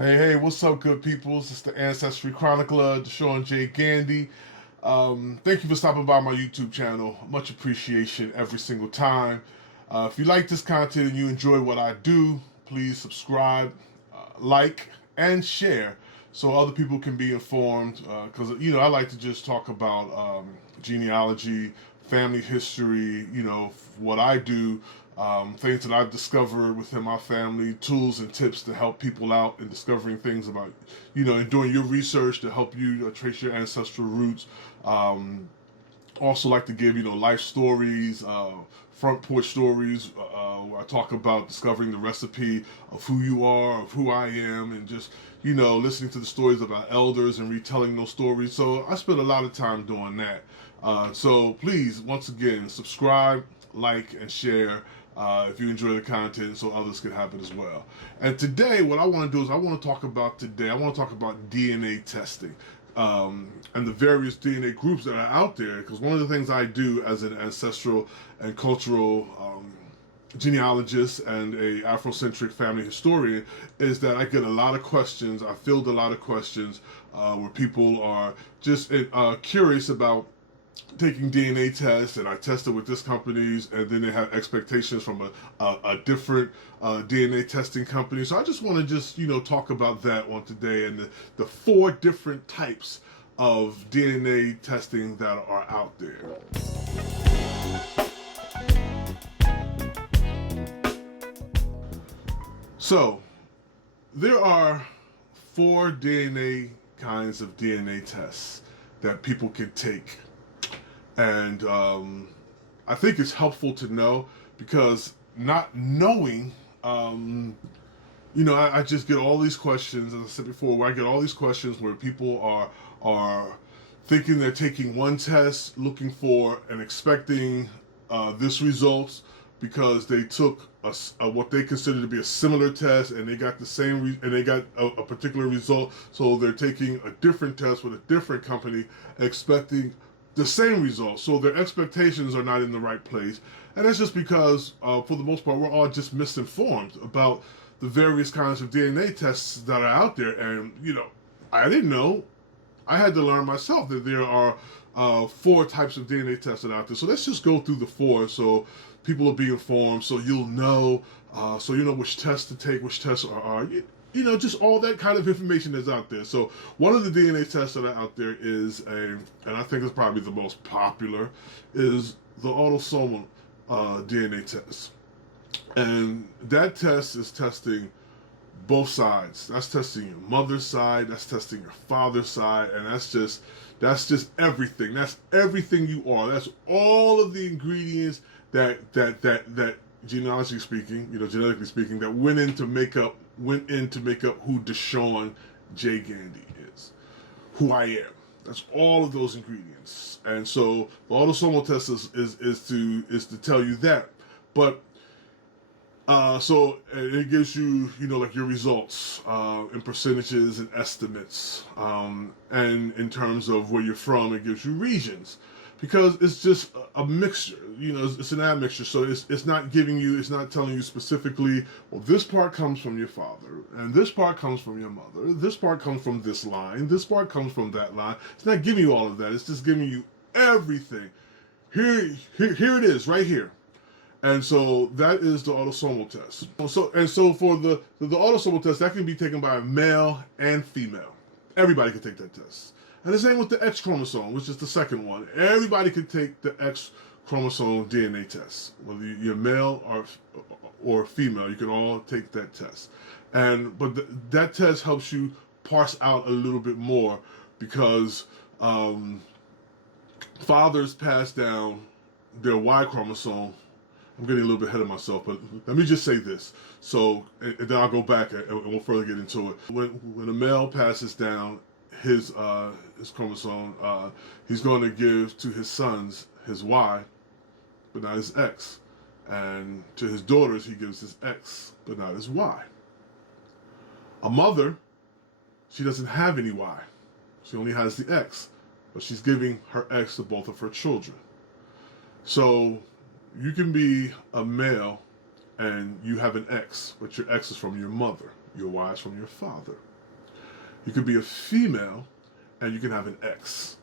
Hey, what's up, good peoples? It's the Ancestry Chronicler, Deshaun J. Gandy. Thank you for stopping by my YouTube channel. Much appreciation every single time. If you like this content and you enjoy what I do, please subscribe, like, and share so other people can be informed. Because, I like to just talk about genealogy, family history, what I do, things that I've discovered within my family, tools and tips to help people out in discovering things about, and doing your research to help you trace your ancestral roots. Also like to give, life stories, front porch stories, where I talk about discovering the recipe of who you are, of who I am, and just, listening to the stories of our elders and retelling those stories. So I spend a lot of time doing that. So please, once again, subscribe, like, and share if you enjoy the content so others can have it as well. And today, what I want to do is I want to talk about DNA testing. And the various DNA groups that are out there, because one of the things I do as an ancestral and cultural genealogist and a Afrocentric family historian is that I get a lot of questions. I field a lot of questions where people are just curious about taking DNA tests, and I tested with this companies, and then they have expectations from a different DNA testing company. So I just want to talk about that one today, and the four different types of DNA testing that are out there. So there are four kinds of DNA tests that people can take. And I think it's helpful to know, because not knowing, I just get all these questions, as I said before, where I get all these questions where people are thinking they're taking one test, looking for and expecting this results, because they took what they consider to be a similar test, and they got the same and they got a particular result. So they're taking a different test with a different company, expecting the same results. So their expectations are not in the right place, and that's just because, for the most part, we're all just misinformed about the various kinds of DNA tests that are out there. And I didn't know. I had to learn myself that there are four types of DNA tests that are out there. So let's just go through the four, so people will be informed, so you'll know, so you know which tests to take, which tests are just all that kind of information is out there. So one of the DNA tests that are out there is and I think it's probably the most popular, is the autosomal DNA test. And that test is testing both sides. That's testing your mother's side, that's testing your father's side, and that's just everything. That's everything you are. That's all of the ingredients that genetically speaking, that went in to make up who Deshaun J. Gandy is, who I am. That's all of those ingredients. And so the autosomal test is to tell you that. But so it gives you, like your results in percentages and estimates, and in terms of where you're from, it gives you regions, because it's just a mixture. It's an admixture. So it's not telling you specifically, well, this part comes from your father, and this part comes from your mother, this part comes from this line, this part comes from that line. It's not giving you all of that. It's just giving you everything. Here it is, right here. And so that is the autosomal test. So for the autosomal test, that can be taken by a male and female. Everybody can take that test. And the same with the X chromosome, which is the second one. Everybody can take the X chromosome DNA test. Whether you're male or female, you can all take that test. But that test helps you parse out a little bit more, because fathers pass down their Y chromosome. I'm getting a little bit ahead of myself, but let me just say this. So, and then I'll go back and we'll further get into it. When a male passes down his chromosome, he's going to give to his sons his Y, but not his X. And to his daughters, he gives his X, but not his Y. A mother, she doesn't have any Y. She only has the X, but she's giving her X to both of her children. So you can be a male and you have an X, but your X is from your mother. Your Y is from your father. You could be a female and you can have an X.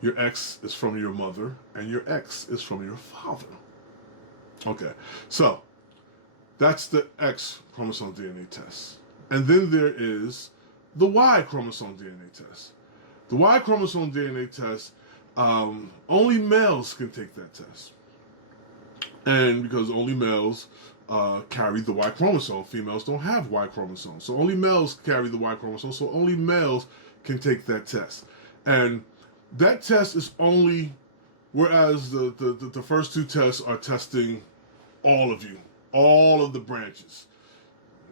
Your X is from your mother and your X is from your father. Okay, so that's the X chromosome DNA test. And then there is the Y chromosome DNA test. The Y chromosome DNA test, only males can take that test. And because only males carry the Y chromosome, females don't have Y chromosome. So only males carry the Y chromosome, so only males can take that test. And that test is only, whereas the first two tests are testing all of you, all of the branches.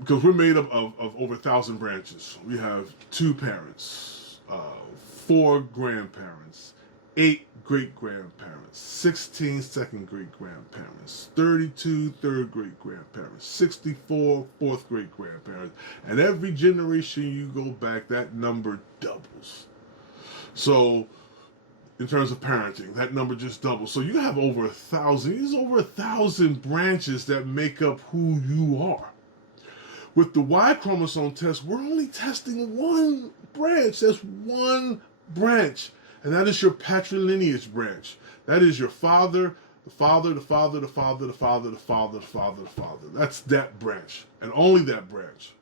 Because we're made up of over 1,000 branches. We have 2 parents, 4 grandparents, 8 great-grandparents, 16 second great-grandparents, 32 third great-grandparents, 64 fourth great-grandparents. And every generation you go back, that number doubles. So in terms of parenting, that number just doubles. So you have over 1,000, there's over 1,000 branches that make up who you are. With the Y chromosome test, we're only testing one branch. That's one branch. And that is your patrilineage branch. That is your father, the father, the father, the father, the father, the father, the father, the father. That's that branch. And only that branch.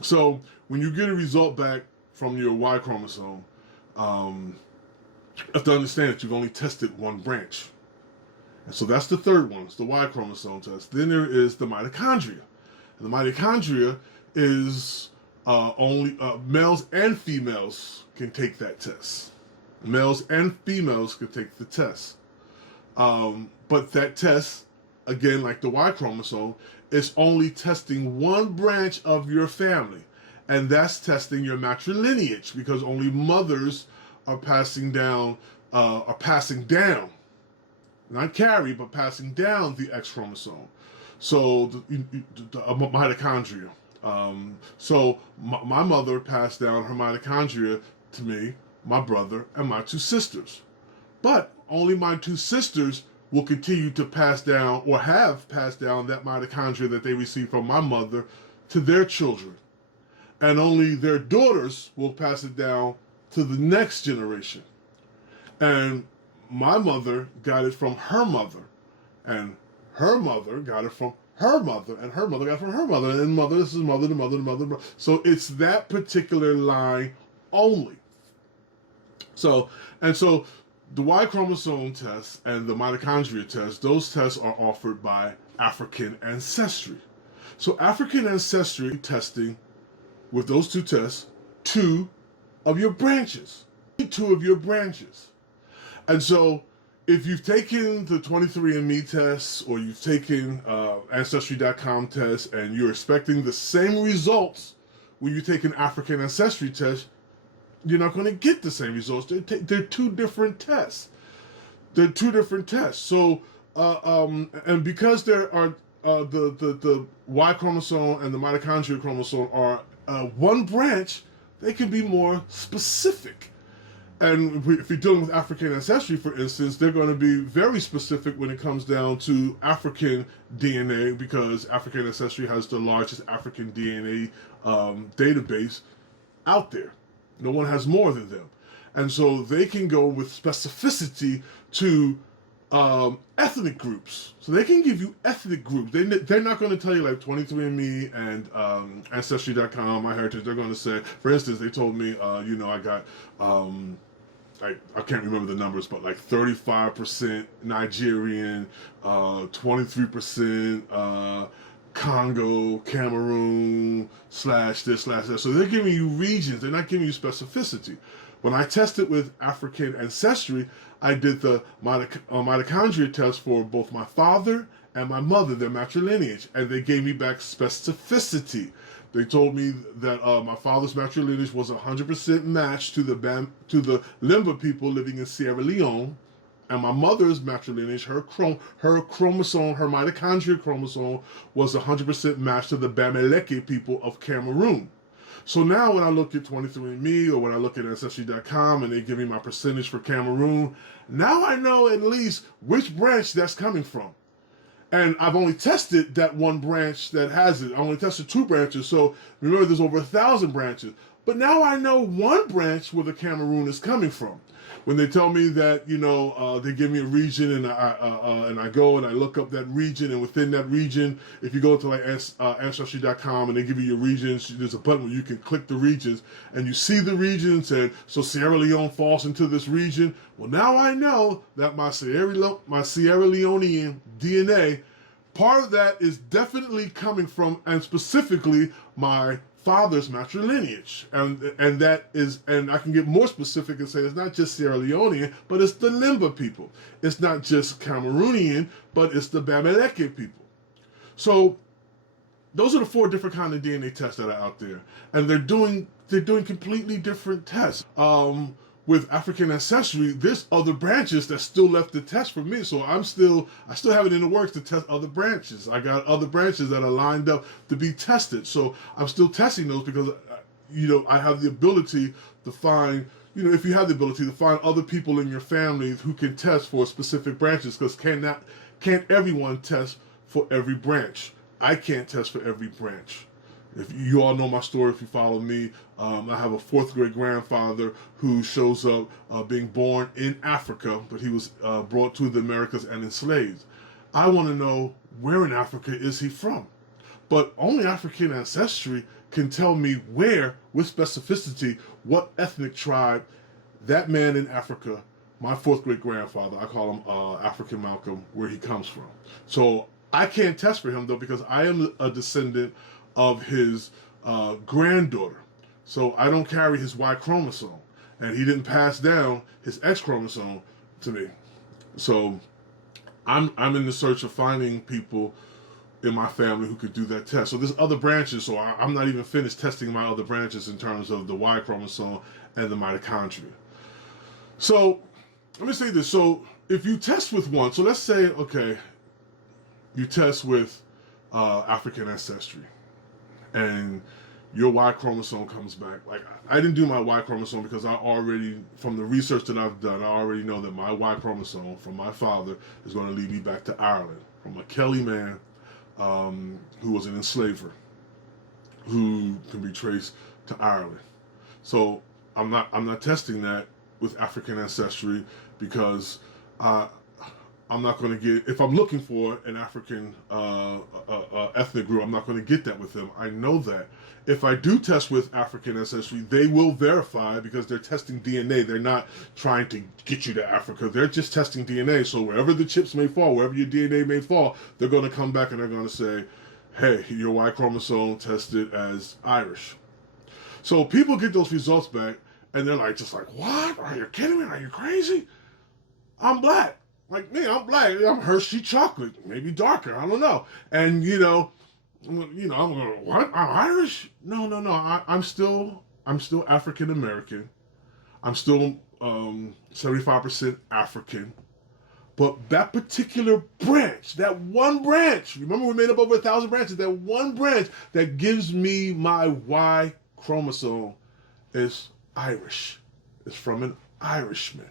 So when you get a result back from your Y chromosome, you have to understand that you've only tested one branch. And so that's the third one. It's the Y chromosome test. Then there is the mitochondria. And the mitochondria is only males and females can take that test. Males and females can take the test. But that test, again, like the Y chromosome, is only testing one branch of your family. And that's testing your matrilineage, because only mothers are passing down, not carry, but passing down the X chromosome. So the mitochondria. So my mother passed down her mitochondria to me, my brother, and my 2 sisters. But only my 2 sisters will continue to pass down, or have passed down, that mitochondria that they received from my mother to their children. And only their daughters will pass it down to the next generation. And my mother got it from her mother, and her mother got it from her mother, and her mother got it from her mother, and mother, this is mother to mother to mother to mother. So it's that particular line only. So the Y chromosome test and the mitochondria test, those tests are offered by African Ancestry. So African Ancestry testing, with those 2 tests, 2 of your branches. 2 of your branches. And so if you've taken the 23andMe tests, or you've taken Ancestry.com tests, and you're expecting the same results when you take an African Ancestry test, you're not going to get the same results. They're 2 different tests. They're 2 different tests. So, and because there are the Y chromosome and the mitochondria chromosome are one branch, they can be more specific. And if you're dealing with African Ancestry, for instance, they're going to be very specific when it comes down to African DNA, because African Ancestry has the largest African DNA database out there. No one has more than them. And so they can go with specificity to ethnic groups. So they can give you ethnic groups. They're not going to tell you like 23andMe and Ancestry.com, MyHeritage. They're going to say, for instance, they told me, I got, I can't remember the numbers, but like 35% Nigerian, 23% Congo, Cameroon, /this/that. So they're giving you regions. They're not giving you specificity. When I tested with African Ancestry, I did the mitochondria test for both my father and my mother, their matrilineage, and they gave me back specificity. They told me that my father's matrilineage was 100% matched to the Limba people living in Sierra Leone, and my mother's matrilineage, her chromosome, her mitochondria chromosome, was 100% matched to the Bamileke people of Cameroon. So now when I look at 23andMe, or when I look at Ancestry.com, and they give me my percentage for Cameroon, now I know at least which branch that's coming from. And I've only tested that one branch that has it. I only tested 2 branches. So remember, there's over 1,000 branches. But now I know one branch where the Cameroon is coming from. When they tell me that, they give me a region, and I go and I look up that region, and within that region, if you go to like Ancestry.com and they give you your regions, there's a button where you can click the regions, and you see the regions, and so Sierra Leone falls into this region. Well, now I know that my Sierra Leonean DNA, part of that is definitely coming from, and specifically, my father's matrilineage, and that is, and I can get more specific and say it's not just Sierra Leonean, but it's the Limba people. It's not just Cameroonian, but it's the Bamileke people. So those are the 4 different kind of DNA tests that are out there, and they're doing completely different tests. With African Ancestry, there's other branches that still left to test for me. So I still have it in the works to test other branches. I got other branches that are lined up to be tested. So I'm still testing those because, I have the ability to find, if you have the ability to find other people in your family who can test for specific branches, because can't everyone test for every branch? I can't test for every branch. If you all know my story, if you follow me, I have a 4th grade grandfather who shows up being born in Africa, but he was brought to the Americas and enslaved. I want to know, where in Africa is he from? But only African Ancestry can tell me where, with specificity, what ethnic tribe that man in Africa, my 4th grade grandfather, I call him African Malcolm, where he comes from. So I can't test for him, though, because I am a descendant of his granddaughter. So I don't carry his Y chromosome, and he didn't pass down his X chromosome to me. So I'm in the search of finding people in my family who could do that test. So there's other branches, so I'm not even finished testing my other branches in terms of the Y chromosome and the mitochondria. So let me say this. So if you test with one, so let's say, okay, you test with African Ancestry, and your Y chromosome comes back. Like, I didn't do my Y chromosome because I already, from the research that I've done, I already know that my Y chromosome from my father is going to lead me back to Ireland, from a Kelly man who was an enslaver, who can be traced to Ireland. So I'm not testing that with African Ancestry, because I'm not going to get, if I'm looking for an African ethnic group, I'm not going to get that with them. I know that. If I do test with African Ancestry, they will verify, because they're testing DNA. They're not trying to get you to Africa. They're just testing DNA. So wherever the chips may fall, wherever your DNA may fall, they're going to come back and they're going to say, hey, your Y chromosome tested as Irish. So people get those results back, and they're like, what? Are you kidding me? Are you crazy? I'm black. Like me, I'm black. I'm Hershey chocolate, maybe darker. I don't know. And I'm going, what? I'm Irish? No. I'm still African American. I'm still 75% African. But that particular branch, that one branch, remember we made up over 1,000 branches. That one branch that gives me my Y chromosome is Irish. It's from an Irishman.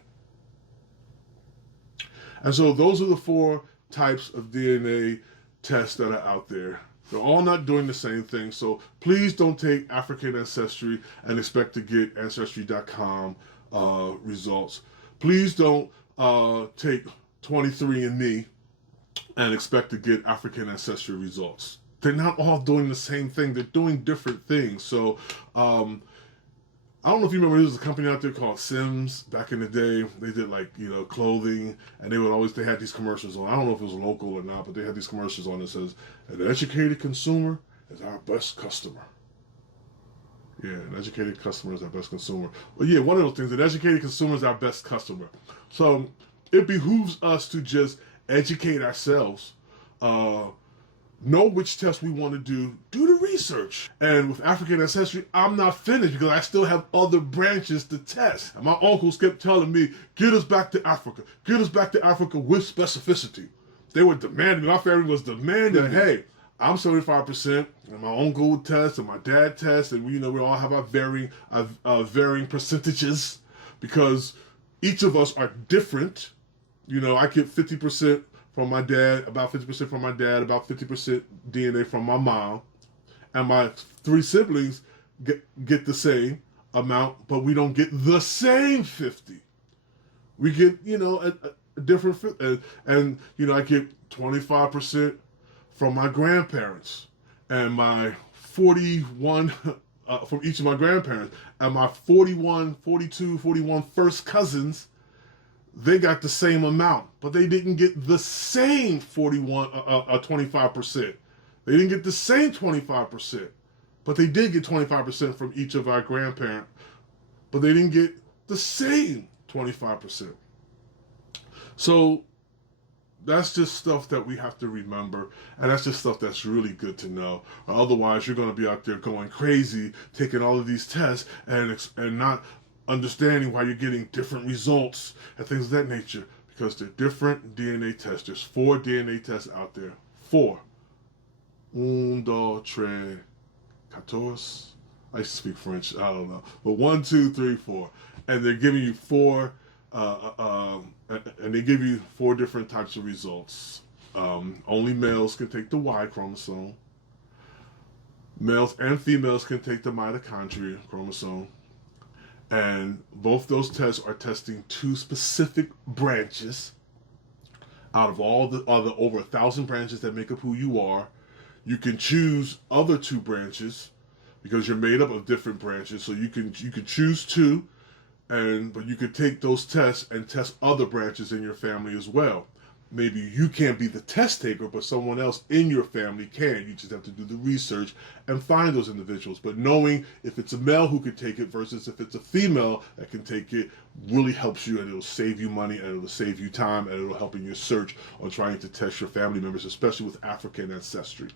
And so those are the 4 types of DNA tests that are out there. They're all not doing the same thing. So please don't take African Ancestry and expect to get Ancestry.com results. Please don't take 23andMe and expect to get African Ancestry results. They're not all doing the same thing. They're doing different things. So I don't know if you remember, there was a company out there called Sims back in the day. They did clothing, and they had these commercials on. I don't know if it was local or not, but they had these commercials on that says, an educated consumer is our best customer. Yeah, an educated customer is our best consumer. Well, yeah, one of those things, an educated consumer is our best customer. So it behooves us to just educate ourselves, know which test we want to do the research. And with African Ancestry, I'm not finished, because I still have other branches to test. And my uncles kept telling me, get us back to Africa. Get us back to Africa with specificity. They were demanding, my family was demanding, hey, I'm 75%, and my uncle would test, and my dad tests, and we all have our varying percentages, because each of us are different. I get 50% from my dad, about 50% from my dad, about 50% DNA from my mom, and my 3 siblings get the same amount, but we don't get the same 50. We get, a different, and I get 25% from my grandparents, and my 41 from each of my grandparents, and my 41, 42, 41 first cousins, they got the same amount, but they didn't get the same 25%. They didn't get the same 25%, but they did get 25% from each of our grandparents, but they didn't get the same 25%. So that's just stuff that we have to remember, and that's just stuff that's really good to know. Otherwise, you're going to be out there going crazy, taking all of these tests and not understanding why you're getting different results and things of that nature, because they're different DNA tests. There's 4 DNA tests out there. 4. 1, 2, 3, 14. I used to speak French. I don't know. But 1, 2, 3, 4. And they're giving you 4, and they give you 4 different types of results. Only males can take the Y chromosome. Males and females can take the mitochondria chromosome. And both those tests are testing 2 specific branches. Out of all the other over 1,000 branches that make up who you are, you can choose other 2 branches because you're made up of different branches. So you can choose 2, but you could take those tests and test other branches in your family as well. Maybe you can't be the test taker, but someone else in your family can. You just have to do the research and find those individuals. But knowing if it's a male who could take it versus if it's a female that can take it really helps you, and it'll save you money, and it'll save you time, and it'll help in your search on trying to test your family members, especially with African ancestry.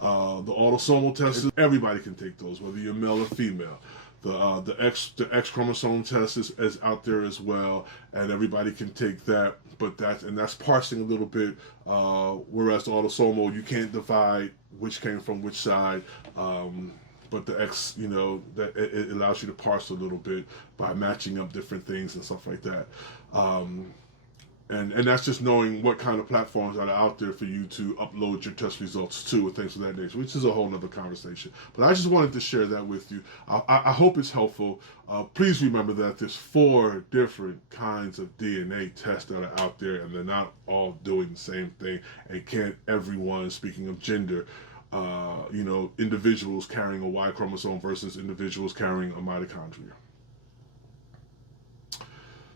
The autosomal test, everybody can take those, whether you're male or female. The X chromosome test is out there as well, and everybody can take that. But that's parsing a little bit. Whereas the autosomal, you can't divide which came from which side. But the X, that it allows you to parse a little bit by matching up different things and stuff like that. And that's just knowing what kind of platforms are out there for you to upload your test results to and things of that nature, which is a whole nother conversation. But I just wanted to share that with you. I hope it's helpful. Please remember that there's 4 different kinds of DNA tests that are out there, and they're not all doing the same thing. And can't everyone, speaking of gender, individuals carrying a Y chromosome versus individuals carrying a mitochondria.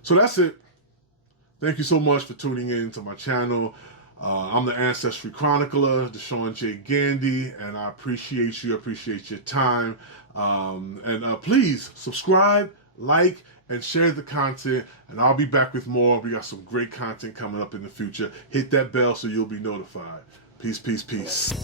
So that's it. Thank you so much for tuning in to my channel. I'm the Ancestry Chronicler, Deshaun J. Gandy, and I appreciate you. I appreciate your time. And please subscribe, like, and share the content, and I'll be back with more. We got some great content coming up in the future. Hit that bell so you'll be notified. Peace, peace, peace.